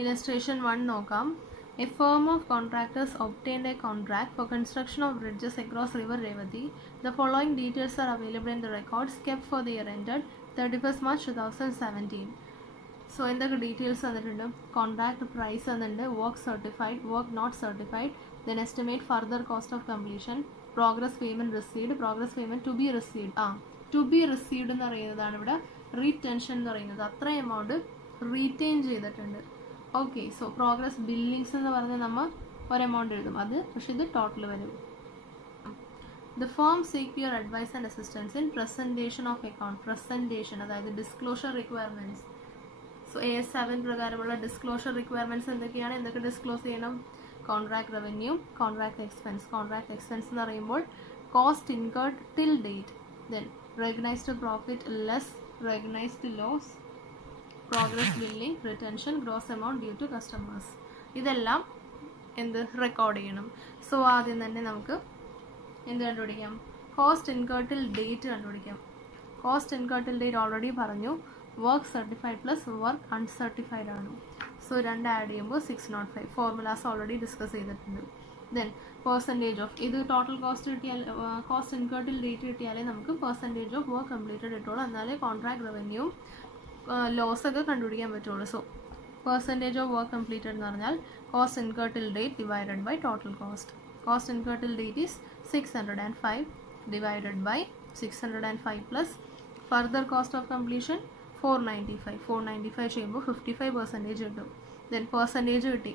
Illustration 1 നോക്കാം. A firm of contractors obtained a contract for construction of bridges across River Revati. The following details are available in the records kept for the year ended 31st March 2017. So എന്തൊക്കെ details തന്നിട്ടുണ്ട്? Contract price തന്നിട്ടുണ്ട്, work certified, work not certified, then estimate further cost of completion, progress payment received, progress payment to be received. To be received എന്ന് പറയുന്നതാണ് ഇവിടെ retention എന്ന് പറയുന്നത്. അത്ര amount retain ചെയ്തിട്ടുണ്ട്. ഓക്കെ, സോ പ്രോഗ്രസ് ബില്ലിങ്സ് എന്ന് പറഞ്ഞാൽ നമ്മൾ ഒരു എമൗണ്ട് എഴുതും, അത് പക്ഷേ ഇത് ടോട്ടൽ വരും. The firm seek your advice and assistance in presentation of account. Presentation അതായത് ഡിസ്ക്ലോഷർ റിക്വയർമെൻറ്റ്സ്. സോ AS7 പ്രകാരമുള്ള ഡിസ്ക്ലോഷർ റിക്വയർമെൻറ്റ്സ് എന്തൊക്കെയാണ്? എന്തൊക്കെ ഡിസ്ക്ലോസ് ചെയ്യണം? Contract revenue, contract expense. Contract expense എന്ന് പറയുമ്പോൾ cost incurred till date, then recognised profit less recognised loss, progress billing, retention, gross amount due to customers. ഇതെല്ലാം എന്ത് record ചെയ്യണം. So ആദ്യം തന്നെ നമുക്ക് എന്ത് കണ്ടുപിടിക്കാം? കോസ്റ്റ് ഇൻകേർഡ് ടിൽ ഡേറ്റ് കണ്ടുപിടിക്കാം. Cost incurred till date already പറഞ്ഞു, work certified plus work uncertified ആണ്. സോ രണ്ട് ആഡ് ചെയ്യുമ്പോൾ 605. ഫോർമുലാസ് ഓൾറെഡി ഡിസ്കസ് ചെയ്തിട്ടുണ്ട്. ദെൻ പെർസെൻറ്റേജ് ഓഫ്, ഇത് ടോട്ടൽ കോസ്റ്റ് കിട്ടിയാൽ, കോസ്റ്റ് ഇൻകേർഡ് ടിൽ ഡേറ്റ് കിട്ടിയാലേ നമുക്ക് പെർസെൻറ്റേജ് ഓഫ് വർക്ക് കംപ്ലീറ്റഡ് കിട്ടുള്ളൂ, എന്നാലേ കോൺട്രാക്ട് റവന്യൂ ലോസ് ഒക്കെ കണ്ടുപിടിക്കാൻ പറ്റുള്ളൂ. So percentage of work completed എന്ന് പറഞ്ഞാൽ cost incurred till date divided by total cost. Cost incurred till date is 605 divided by 605 plus further cost of completion 495. 495 ചെയ്യുമ്പോൾ 55% കിട്ടും. Then percentage കിട്ടി.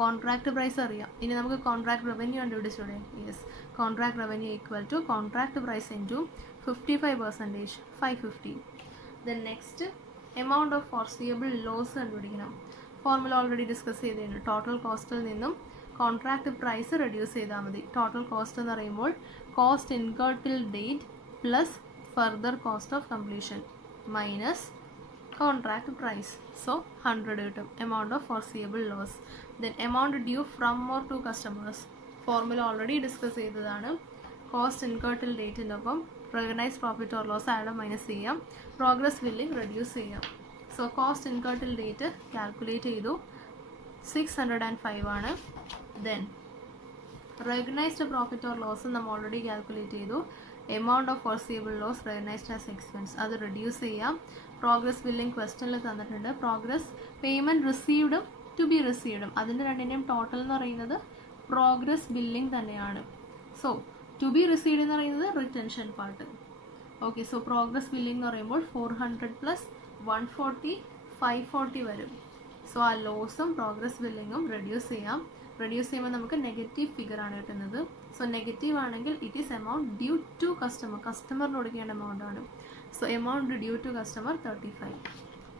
കോൺട്രാക്ട് പ്രൈസ് അറിയാം. ഇനി നമുക്ക് കോൺട്രാക്ട് റവന്യൂ കണ്ടുപിടിച്ചൂടെ? Yes, contract revenue equal to contract price into 55%, 550. Then next amount of foreseeable loss കണ്ടുപിടിക്കണം. Formula already discuss ചെയ്തിട്ടുണ്ട്. Total കോസ്റ്റിൽ നിന്നും കോൺട്രാക്ട് പ്രൈസ് റെഡ്യൂസ് ചെയ്താൽ മതി. ടോട്ടൽ കോസ്റ്റ് എന്ന് പറയുമ്പോൾ cost incurred till date plus further cost of completion minus contract price. So 100 കിട്ടും. Amount of foreseeable loss. Then amount due from or to customers. Formula already discuss ചെയ്തതാണ്. Cost incurred till ഡേറ്റിൻ്റെ ഒപ്പം recognise profit or loss add minus ചെയ്യാം, progress billing reduce ചെയ്യാം. So cost incurred till date calculate ചെയ്തു, 605 ആണ്. Then recognised profit or loss നമ്മൾ already calculate ചെയ്തു. Amount of foreseeable loss recognised as expense, അത് reduce ചെയ്യാം. പ്രോഗ്രസ് ബില്ലിംഗ് ക്വസ്റ്റനിൽ തന്നിട്ടുണ്ട്. പ്രോഗ്രസ് പേയ്മെൻറ്റ് റിസീവ്ഡും ടു ബി റിസീവ്ഡും, അതിൻ്റെ രണ്ടിൻ്റെയും ടോട്ടൽ എന്ന് പറയുന്നത് പ്രോഗ്രസ് ബില്ലിംഗ് തന്നെയാണ്. സോ ടു ബി റിസീവ്ഡ് എന്ന് പറയുന്നത് retention part. Okay, so progress billing എന്ന് പറയുമ്പോൾ 400 പ്ലസ് 140, 540 വരും. സോ ആ ലോസും പ്രോഗ്രസ് ബില്ലിങ്ങും റെഡ്യൂസ് ചെയ്യാം. റെഡ്യൂസ് ചെയ്യുമ്പോൾ നമുക്ക് നെഗറ്റീവ് ഫിഗർ ആണ് കിട്ടുന്നത്. സോ നെഗറ്റീവ് ആണെങ്കിൽ it is amount due to customer, കസ്റ്റമറിന് കൊടുക്കേണ്ട എമൗണ്ട് ആണ്. So amount due to customer 35.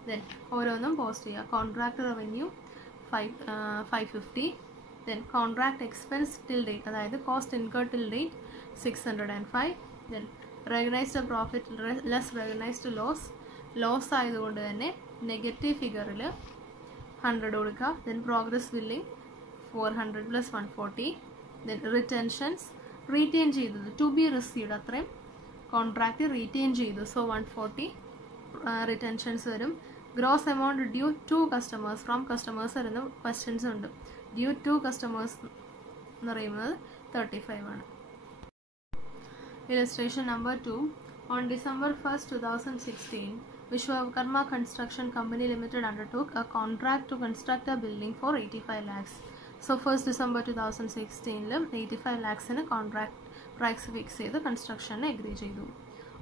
Then ഓരോന്നും പോസ്റ്റ് ചെയ്യുക. Contract revenue 550. Then contract expense till date, അതായത് cost incurred till date 605. Then recognised profit less recognised loss, loss ആയതുകൊണ്ട് തന്നെ negative ഫിഗറിൽ 100 കൊടുക്കുക. Then progress billing 400 plus 140. Then retentions retain ചെയ്തത് to be received, അത്രയും contract retain ചെയ്തു. So 140 retentions വരും. Gross amount due to customers, from customers വരുന്ന questions ഉണ്ട്. ഡ്യൂ ടു കസ്റ്റമേഴ്സ് എന്ന് പറയുന്നത് 35 ആണ്. Illustration number 2. On December 1st, 2016, Vishwakarma Construction Company Limited undertook a contract to construct a building for 85 lakhs. So 1st December 2016 85 lakhs in a contract price fix ചെയ്ത് construction agree ചെയ്തു.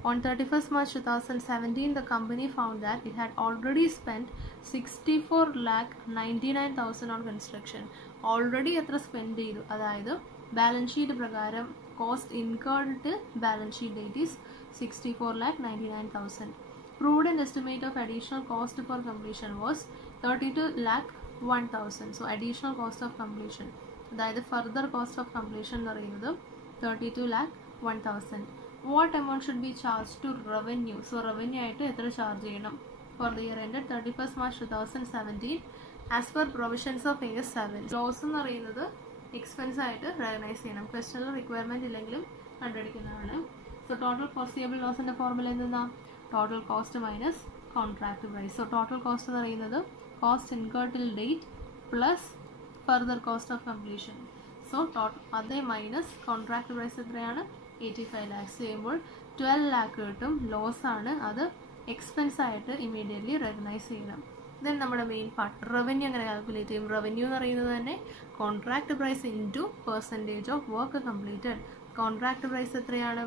On 31st March 2017, the company found that it had already spent 64,99,000 on construction. Already എത്ര spend ചെയ്തു? അതായത് balance sheet പ്രകാരം cost incurred balance sheet date is 64,99,000. Prudent estimate of additional cost for completion was 32,01,000. So additional cost of completion, അതായത് further cost of completion എന്ന് പറയുന്നത് 32,01,000. What amount should be charged to revenue? So revenue ആയിട്ട് എത്ര charge ചെയ്യണം? For the year ended 31st March 2017 as per provisions of AS7. Loss എന്ന് പറയുന്നത് expense ആയിട്ട് recognise ചെയ്യണം. ക്വസ്റ്റനിൽ റിക്വയർമെൻറ്റ് ഇല്ലെങ്കിലും കണ്ടുപിടിക്കുന്നതാണ്. സോ ടോട്ടൽ ഫോർസിയബിൾ ലോസിൻ്റെ ഫോർമുല എന്താണ്? Total cost minus contract price. So total cost എന്ന് പറയുന്നത് cost incurred till date plus further cost of completion. So അതേ minus contract price എത്രയാണ് 85 lakhs ചെയ്യുമ്പോൾ 12 lakh കിട്ടും. ലോസ് ആണ്, അത് എക്സ്പെൻസ് ആയിട്ട് ഇമീഡിയറ്റ്ലി റെക്കഗ്നൈസ് ചെയ്യണം. ദെൻ നമ്മുടെ മെയിൻ പാർട്ട് റവന്യൂ എങ്ങനെ കാൽക്കുലേറ്റ് ചെയ്യും? റവന്യൂ എന്ന് പറയുന്നത് തന്നെ contract price into percentage of work completed. Contract price എത്രയാണ്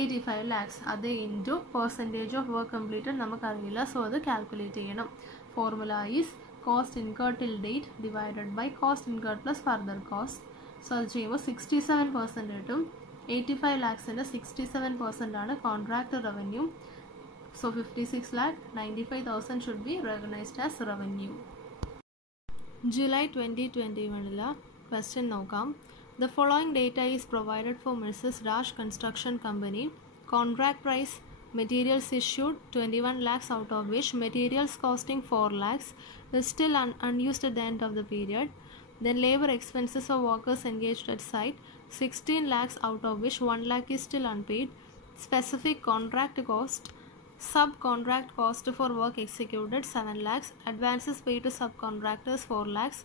85 lakhs, അത് into percentage of work completed നമുക്കറിയില്ല, സോ അത് കാൽക്കുലേറ്റ് ചെയ്യണം. Formula is cost incurred till date divided by cost incurred plus further cost. So അത് ചെയ്യുമ്പോൾ 67% കിട്ടും. 85 lakhsൻ്റെ 67% ആണ് contract revenue. So 56 lakh 95,000 should be recognized as revenue. July 2021 question നോക്കാം. The following data is provided for Mrs. Raj Construction Company. Contract price materials issued 21 lakhs, out of which materials costing 4 lakhs is still unused at the end of the period. Then labor expenses of workers engaged at site 16 lakhs, out of which 1 lakh is still unpaid. Specific contract cost, subcontract cost for work executed 7 lakhs, advances paid to subcontractors 4 lakhs,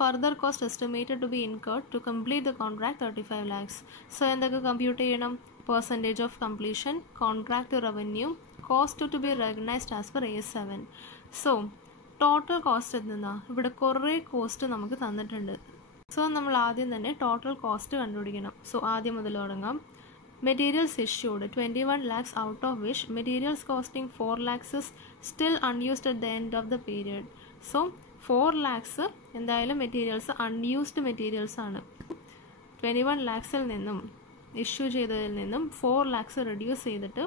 further cost estimated to be incurred to complete the contract 35 lakhs. So എന്തൊക്കെ compute ചെയ്യണം? Percentage of completion, contract revenue, cost to be recognized as per AS7. So total cost എന്തെന്നാ? ഇവിടെ കുറേ cost നമുക്ക് തന്നിട്ടുണ്ട്. So നമ്മൾ ആദ്യം തന്നെ ടോട്ടൽ കോസ്റ്റ് കണ്ടുപിടിക്കണം. സോ ആദ്യം മുതൽ തുടങ്ങാം. Materials issued 21 lakhs, out of which materials costing 4 lakhs is still unused at the end of the period. So 4 lakhs എന്തായാലും മെറ്റീരിയൽസ് അൺയൂസ്ഡ് മെറ്റീരിയൽസ് ആണ്. 21 lakhsൽ നിന്നും ഇഷ്യൂ ചെയ്തതിൽ നിന്നും 4 lakhs റെഡ്യൂസ് ചെയ്തിട്ട്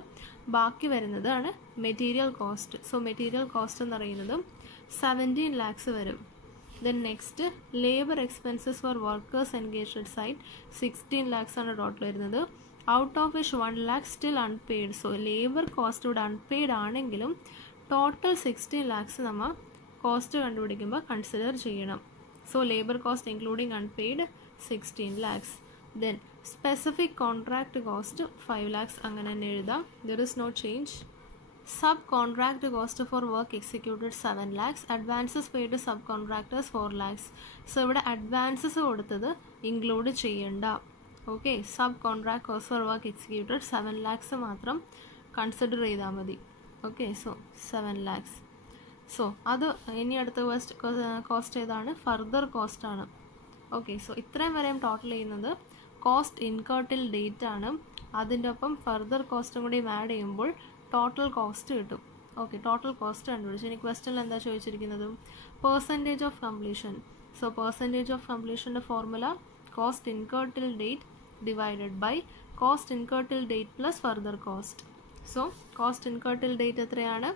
ബാക്കി വരുന്നതാണ് material cost. So material cost എന്ന് പറയുന്നത് 17 lakhs വരും. Then next labour expenses for workers engaged at site 16 lakhs ആണ് ടോട്ടൽ വരുന്നത്. Out of which 1 lakh still unpaid. So labour cost ഇവിടെ അൺപെയ്ഡ് ആണെങ്കിലും ടോട്ടൽ 16 lakhs നമ്മൾ കോസ്റ്റ് കണ്ടുപിടിക്കുമ്പോൾ കൺസിഡർ ചെയ്യണം. So labour cost including unpaid 16 lakhs. Then specific contract cost 5 lakhs അങ്ങനെ തന്നെ എഴുതാം. There is no change. Sub contract cost for work executed 7 lakhs, advances paid to sub contractors 4 lakhs. So ഇവിടെ advances കൊടുത്തത് include ചെയ്യണ്ട. Okay, sub contract cost for work executed 7 lakhs മാത്രം consider ചെയ്താൽ മതി. Okay, so 7 lakhs. So അത് ഇനി അടുത്ത cost ഏതാണ്? ഫർദർ കോസ്റ്റ് ആണ്. ഓക്കെ, സോ ഇത്രയും വരെയും ടോട്ടൽ ചെയ്യുന്നത് കോസ്റ്റ് ഇൻകേർഡ് ടിൽ ഡേറ്റ് ആണ്. അതിൻ്റെ ഒപ്പം ഫർദർ കോസ്റ്റും കൂടി ആഡ് ചെയ്യുമ്പോൾ ടോട്ടൽ കോസ്റ്റ് കിട്ടും. ഓക്കെ, ടോട്ടൽ കോസ്റ്റ് കണ്ടുപിടിച്ചു. ഇനി ക്വസ്റ്റനിൽ എന്താ ചോദിച്ചിരിക്കുന്നത്? Percentage of completion. So percentage of കംപ്ലീഷൻ്റെ formula cost incurred till date divided by cost incurred till date plus further cost. So cost incurred till date എത്രയാണ്?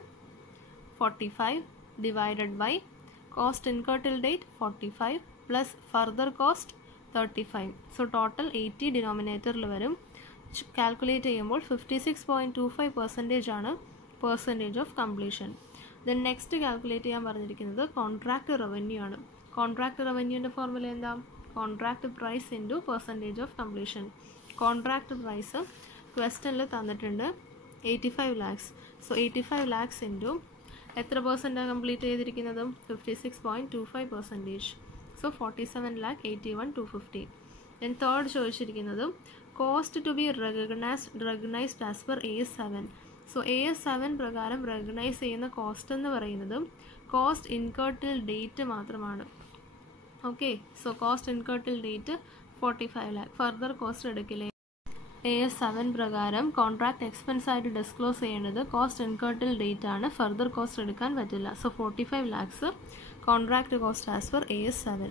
45 divided by cost incurred till date 45 plus further cost 35. So total 80 ഡിനോമിനേറ്ററിൽ വരും. Calculate ചെയ്യുമ്പോൾ 56.25% ആണ് percentage of completion. Then next calculate ചെയ്യാൻ പറഞ്ഞിരിക്കുന്നത് contract revenue ആണ്. Contract റവന്യൂവിൻ്റെ formula എന്താ? Contract price into percentage of completion. Contract price ക്വസ്റ്റനിൽ തന്നിട്ടുണ്ട് 85 lakhs. സോ 85 lakhs ഇൻറ്റു എത്ര പെർസെൻറ്റാണ് കംപ്ലീറ്റ് ചെയ്തിരിക്കുന്നത്? 56.25%. So 47 lakh 81,250. ദെൻ തേർഡ് ചോദിച്ചിരിക്കുന്നത് cost to be recognised as per AS7. So AS7 പ്രകാരം റെക്കഗ്നൈസ് ചെയ്യുന്ന കോസ്റ്റ് എന്ന് പറയുന്നത് കോസ്റ്റ് ഇൻകേർഡ് ടിൽ ഡേറ്റ് മാത്രമാണ്. Okay, so cost incurred till date 45 lakh. Further cost എടുക്കില്ലേ? AS7 പ്രകാരം കോൺട്രാക്ട് എക്സ്പെൻസ് ആയിട്ട് disclose ചെയ്യേണ്ടത് കോസ്റ്റ് ഇൻകേർഡ് ടിൽ ഡേറ്റ് ആണ്. ഫർദർ കോസ്റ്റ് എടുക്കാൻ പറ്റില്ല. So 45 lakhs contract cost as per AS7.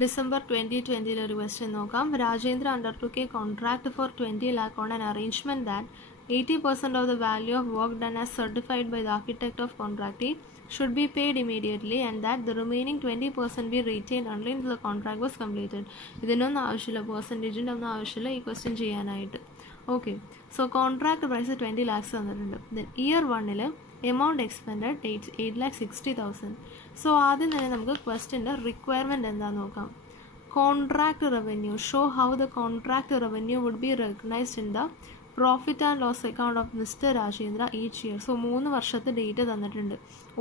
December 2020 ഒരു question നോക്കാം. Rajendra undertook a contract for 20 lakh on an arrangement that 80% of the value of work done as certified by the architect of contractee should be paid immediately and that the remaining 20% be retained until the contract was completed. ഇതിനൊന്നും ആവശ്യമില്ല, പെർസെൻറ്റേജിൻ്റെ ഒന്നും ആവശ്യമില്ല ഈ question ചെയ്യാനായിട്ട്. Okay, so contract price 20 lakhs തന്നിട്ടുണ്ട്. Then year 1 amount expended 8,60,000. So ആദ്യം തന്നെ നമുക്ക് ക്വസ്റ്റ്യൻ്റെ റിക്വയർമെൻറ്റ് എന്താണെന്ന് നോക്കാം. Contract revenue show how the contract revenue would be recognised in the profit and loss account of mister Rajendra each year. So 3 വർഷത്തെ date തന്നിട്ടുണ്ട്.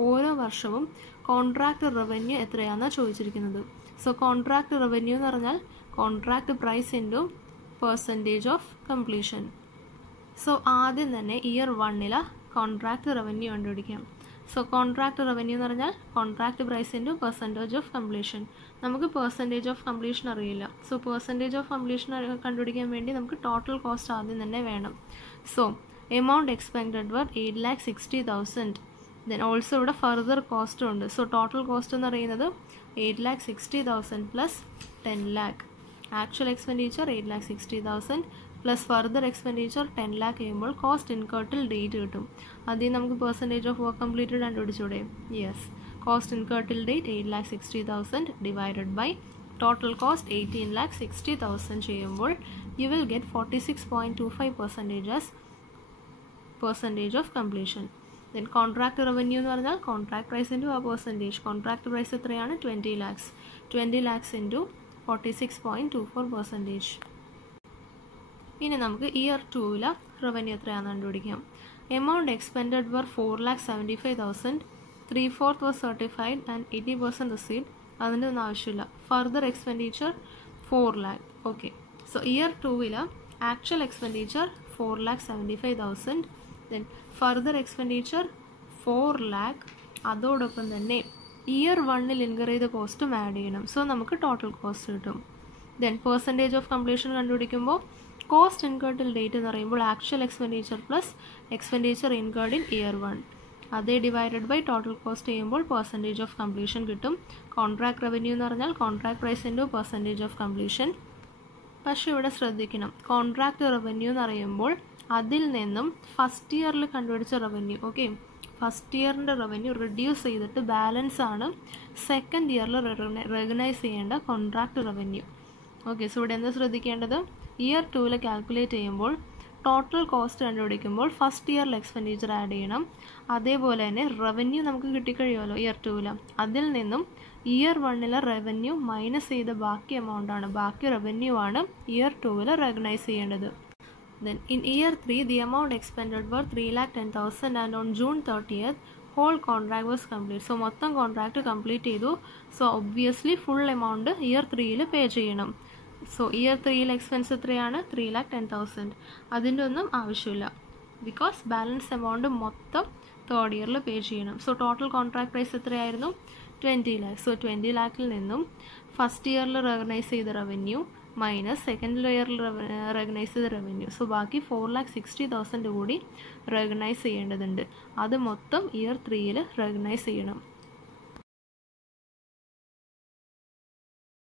ഓരോ വർഷവും കോൺട്രാക്ട് റവന്യൂ എത്രയാണെന്നാണ് ചോദിച്ചിരിക്കുന്നത്. സോ കോൺട്രാക്ട് റവന്യൂ എന്ന് പറഞ്ഞാൽ contract price into percentage of completion. So ആദ്യം തന്നെ year 1 contract revenue കണ്ടുപിടിക്കാം. സോ കോൺട്രാക്ട് റവന്യൂ എന്ന് പറഞ്ഞാൽ contract price into percentage of completion. നമുക്ക് പെർസെൻറ്റേജ് ഓഫ് കംപ്ലീഷൻ അറിയില്ല. സോ പെർസെൻറ്റേജ് ഓഫ് കംപ്ലീഷൻ കണ്ടുപിടിക്കാൻ വേണ്ടി നമുക്ക് ടോട്ടൽ കോസ്റ്റ് ആദ്യം തന്നെ വേണം. So amount expended were 8,60,000. Then also ഇവിടെ ഫർദർ കോസ്റ്റ് ഉണ്ട്. സോ ടോട്ടൽ കോസ്റ്റ് എന്ന് പറയുന്നത് 8,60,000 plus 10 lakh. Actual expenditure 8,60,000 plus further expenditure 10 lakh ചെയ്യുമ്പോൾ കോസ്റ്റ് ഇൻകേർട്ടിൽ ഡേറ്റ് കിട്ടും. അതിൽ നമുക്ക് പെർസെൻറ്റേജ് ഓഫ് വർക്ക് കംപ്ലീറ്റഡ് കണ്ടുപിടിച്ചൂടെ? Yes. Cost incurred till date 8,60,000 divided by total cost 18,60,000 ചെയ്യുമ്പോൾ you will get 46.25% as percentage of completion. Then contract revenue എന്ന് പറഞ്ഞാൽ contract price into ആ percentage. Contract price എത്രയാണ്? 20 lakhs. 20 lakhs into 46.24%. ഇനി നമുക്ക് year 2 revenue എത്രയാണെന്ന് കണ്ടുപിടിക്കാം. Amount expended were 4,75,000. 3/4 was certified and 80% received. അതിൻ്റെ ഒന്നും ആവശ്യമില്ല. Further expenditure 4 lakh. Okay. So year 2 actual expenditure 4,75,000. Then further expenditure 4 lakh. അതോടൊപ്പം തന്നെ ഇയർ 1 ഇൻകർ ചെയ്ത കോസ്റ്റും ആഡ് ചെയ്യണം. സോ നമുക്ക് ടോട്ടൽ കോസ്റ്റ് കിട്ടും. ദെൻ പെർസെൻറ്റേജ് ഓഫ് കംപ്ലീഷൻ കണ്ടുപിടിക്കുമ്പോൾ കോസ്റ്റ് ഇൻകേർട്ടിൽ ഡേറ്റ് എന്ന് പറയുമ്പോൾ actual expenditure plus expenditure incurred in year 1 അതേ ഡിവൈഡഡ് ബൈ ടോട്ടൽ കോസ്റ്റ് ചെയ്യുമ്പോൾ പെർസെൻറ്റേജ് ഓഫ് കംപ്ലീഷൻ കിട്ടും. കോൺട്രാക്ട് റവന്യൂ എന്ന് പറഞ്ഞാൽ contract price into percentage of completion. പക്ഷേ ഇവിടെ ശ്രദ്ധിക്കണം, കോൺട്രാക്ട് റവന്യൂ എന്ന് പറയുമ്പോൾ അതിൽ നിന്നും ഫസ്റ്റ് ഇയറിൽ കണ്ടുപിടിച്ച റവന്യൂ, ഓക്കെ, ഫസ്റ്റ് ഇയറിൻ്റെ റവന്യൂ റിഡ്യൂസ് ചെയ്തിട്ട് ബാലൻസ് ആണ് സെക്കൻഡ് ഇയറിൽ റെക്കഗ്നൈസ് ചെയ്യേണ്ട കോൺട്രാക്ട് റവന്യൂ. ഓക്കെ. സോ ഇവിടെ എന്താ ശ്രദ്ധിക്കേണ്ടത്? ഇയർ 2 കാൽക്കുലേറ്റ് ചെയ്യുമ്പോൾ ടോട്ടൽ കോസ്റ്റ് കണ്ടുപിടിക്കുമ്പോൾ ഫസ്റ്റ് ഇയറിൽ എക്സ്പെൻഡിച്ചർ ആഡ് ചെയ്യണം. അതേപോലെ തന്നെ റവന്യൂ നമുക്ക് കിട്ടിക്കഴിയുമല്ലോ ഇയർ 2. അതിൽ നിന്നും ഇയർ 1 റവന്യൂ മൈനസ് ചെയ്ത ബാക്കി എമൗണ്ടാണ്, ബാക്കി റവന്യൂ ആണ് ഇയർ 2 റെക്കഗ്നൈസ് ചെയ്യേണ്ടത്. Then in year 3 the amount expended were 3,10,000 and on June 30th whole contract was complete. So മൊത്തം കോൺട്രാക്ട് കംപ്ലീറ്റ് ചെയ്തു. So obviously full amount year 3 പേ ചെയ്യണം. സോ ഇയർ 3 എക്സ്പെൻസ് എത്രയാണ്? 3,10,000. അതിൻ്റെ ഒന്നും ആവശ്യമില്ല, ബിക്കോസ് ബാലൻസ് എമൗണ്ട് മൊത്തം third ഇയറിൽ പേ ചെയ്യണം. സോ ടോട്ടൽ കോൺട്രാക്ട് പ്രൈസ് എത്രയായിരുന്നു? 20 lakh. സോ 20 lakhൽ നിന്നും ഫസ്റ്റ് ഇയറിൽ റെക്കഗ്നൈസ് ചെയ്ത റവന്യൂ മൈനസ് സെക്കൻഡ് ഇയറിൽ റെക്കഗ്നൈസ് ചെയ്ത റവന്യൂ. സോ ബാക്കി 4,60,000 കൂടി റെക്കഗ്നൈസ് ചെയ്യേണ്ടതുണ്ട്. അത് മൊത്തം ഇയർ 3 റെക്കഗ്നൈസ് ചെയ്യണം.